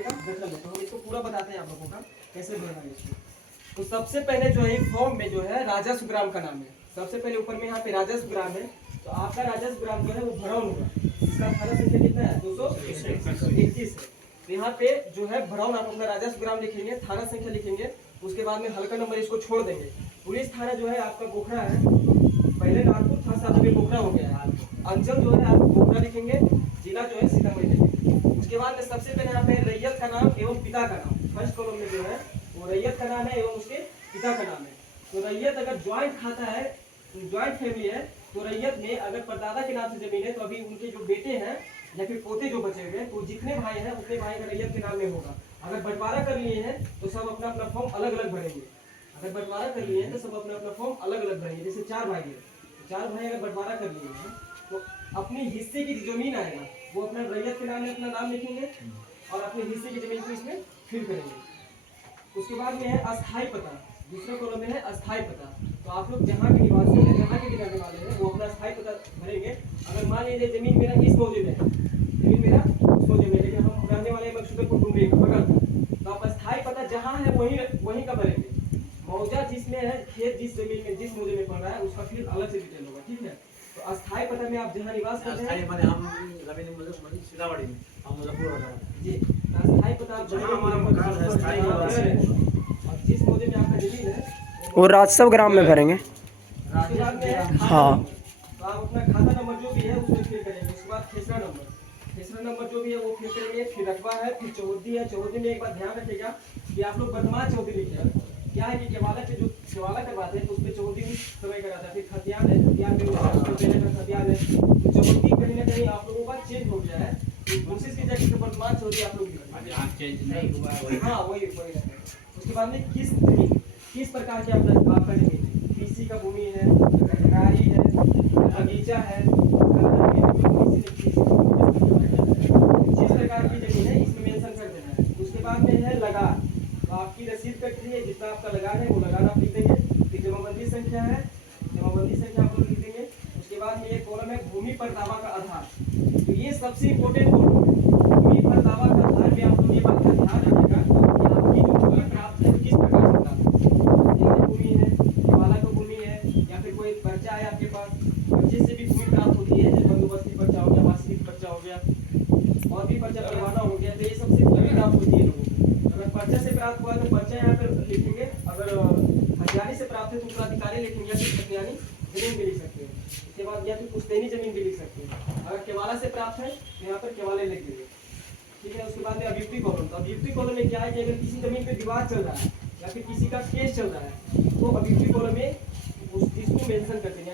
भरने का गठन है। तो हम इसको पूरा बताते हैं आप लोगों का कैसे भरना है इसको। तो सबसे पहले जो है फॉर्म में जो है राजस्व ग्राम का नाम है। सबसे पहले ऊपर में यहाँ पे राजस्व ग्राम है, तो आपका राजस्व ग्राम जो है वो भरौन होगा। इसका थाना संख्या कितना है? 221 है। तो यहाँ पे जो है भरौन आप अपना राजस्व ग्राम लिखेंगे, थाना संख्या लिखेंगे, उसके बाद में हल्का नंबर इसको छोड़ देंगे। पुलिस थाना जो है आपका पोखरा है, पहले नागपुर था, साथ में पोखरा हो गया है। अंचल जो है आप पोखरा लिखेंगे, जिला जो है सीतामढ़ी लिखेंगे। उसके बाद में सबसे पहले यहाँ पे रैयत का नाम एवं पिता का नाम, फर्स्ट कॉलम में जो है वो रैयत का नाम है एवं उसके पिता का नाम है। तो रैयत अगर ज्वाइंट खाता है, ज्वाइंट फैमिली है, तो रैयत में अगर परदादा के नाम से जमीन है तो अभी उनके जो बेटे हैं या फिर पोते जो बचे हुए हैं, तो जितने भाई हैं उतने भाई का रैयत के नाम में होगा। अगर बंटवारा कर लिए हैं तो सब अपना अपना फॉर्म अलग अलग भरेंगे। अगर बंटवारा कर लिए हैं तो सब अपना अपना फॉर्म अलग अलग भरेंगे। जैसे 4 भाई है, 4 भाई अगर बंटवारा कर लिए हैं तो अपनी हिस्से की जमीन आएगा वो अपना रैयत के नाम में अपना नाम लिखेंगे और अपने हिस्से की जमीन को इसमें फिल करेंगे। उसके बाद में है अस्थाई पता, दूसरे कॉलम में है अस्थाई पता। तो आप लोग जहाँ के निवासी हैं, जहाँ के भी रहने वाले हैं, वो अपना अस्थाई पता भरेंगे। अगर मान लीजिए जमीन मेरा इस मौजे में है, जमीन मेरा उस मौजे में, लेकिन हम रहने वाले मकसूदपुर डुमरी का बगल में, तो आप अस्थाई पता जहाँ है वहीं का भरेंगे। मौजा जिसमें है, खेत जिस जमीन में जिस मौजे में पड़ रहा है उसका फिर अलग से डिटेल होगा, ठीक है। तो अस्थाई पता में आप जहाँ निवास करते हैं, जी अस्थाई पता आप जिस मौजे में आपका जमीन है वो राजस्व ग्राम में भरेंगे। उसके बाद में हाँ, तो आप अपना खाता नंबर जो भी है उसमें फिल करेंगे। उसके बाद खेसरा नंबर जो भी है वो फिल करेंगे। फिर रकबा है, फिर चौहद्दी है। चौहद्दी में एक बात ध्यान रखिएगा कि आप लोग वर्तमान चौहद्दी लिखिए। क्या है कि केवाला के जो केवाला करवाते हैं तो उसमें चौहद्दी उस समय कराता है। फिर खतियान है, खतियान में खतियान है, तो चौहद्दी कहीं ना कहीं आप लोगों का चेंज हो गया है। तो कोशिश कीजिए कि वर्तमान चौहद्दी आप लोग लिखिए। हाँ वही रखें। उसके बाद में किस प्रकार की आपका जमीन है, पीसी का भूमि है, सरकारी है, बगीचा है, जिस प्रकार की जमीन है इसमें मेंशन कर देना है। उसके बाद में है लगान, तो आपकी रसीद कट रही है, जितना आपका लगान है वो लगान आप लिख देंगे। फिर जमाबंदी संख्या है, जमाबंदी संख्या आप लोग लिख देंगे। उसके बाद में एक कॉलम है भूमि पर दावा का आधार, तो ये सबसे इम्पोर्टेंट कॉलम है। भूमि पर दावा का आधार में आप लोग ये बात का ध्यान रखिएगा कि आपकी जो भूमि प्राप्त है किस प्रकार से प्राप्त है। भूमि है, केवाला का भूमि है, या फिर कोई पर्चा है आपके पास, पर्चे से भी भूमि प्राप्त होती है, जैसे बंदोबस्ती पर्चा हो गया, वास्तविक पर्चा हो गया, और भी पर्चा करवाना हो गया, तो ये सबसे भूमि प्राप्त होती है लोगों को। अगर पर्चा से प्राप्त हुआ तो पर्चा यहाँ पर लिखेंगे। अगर खतियानी से प्राप्त है तो उत्तराधिकारी लिखेंगे, या फिर खतियानी जमीन भी लिख सकते हैं। उसके बाद या फिर पुश्तैनी जमीन भी लिख सकते हैं। अगर केवाला से प्राप्त है तो यहाँ पर केवाले लिख देंगे, ठीक है। उसके बाद में अभियुक्ति कॉलम, तो अभियुक्ति कॉलम में क्या है कि अगर किसी जमीन पे विवाद चल रहा है या फिर किसी का केस चल रहा है तो अभियुक्ति कॉलम में उस चीज को मेंशन कर देंगे।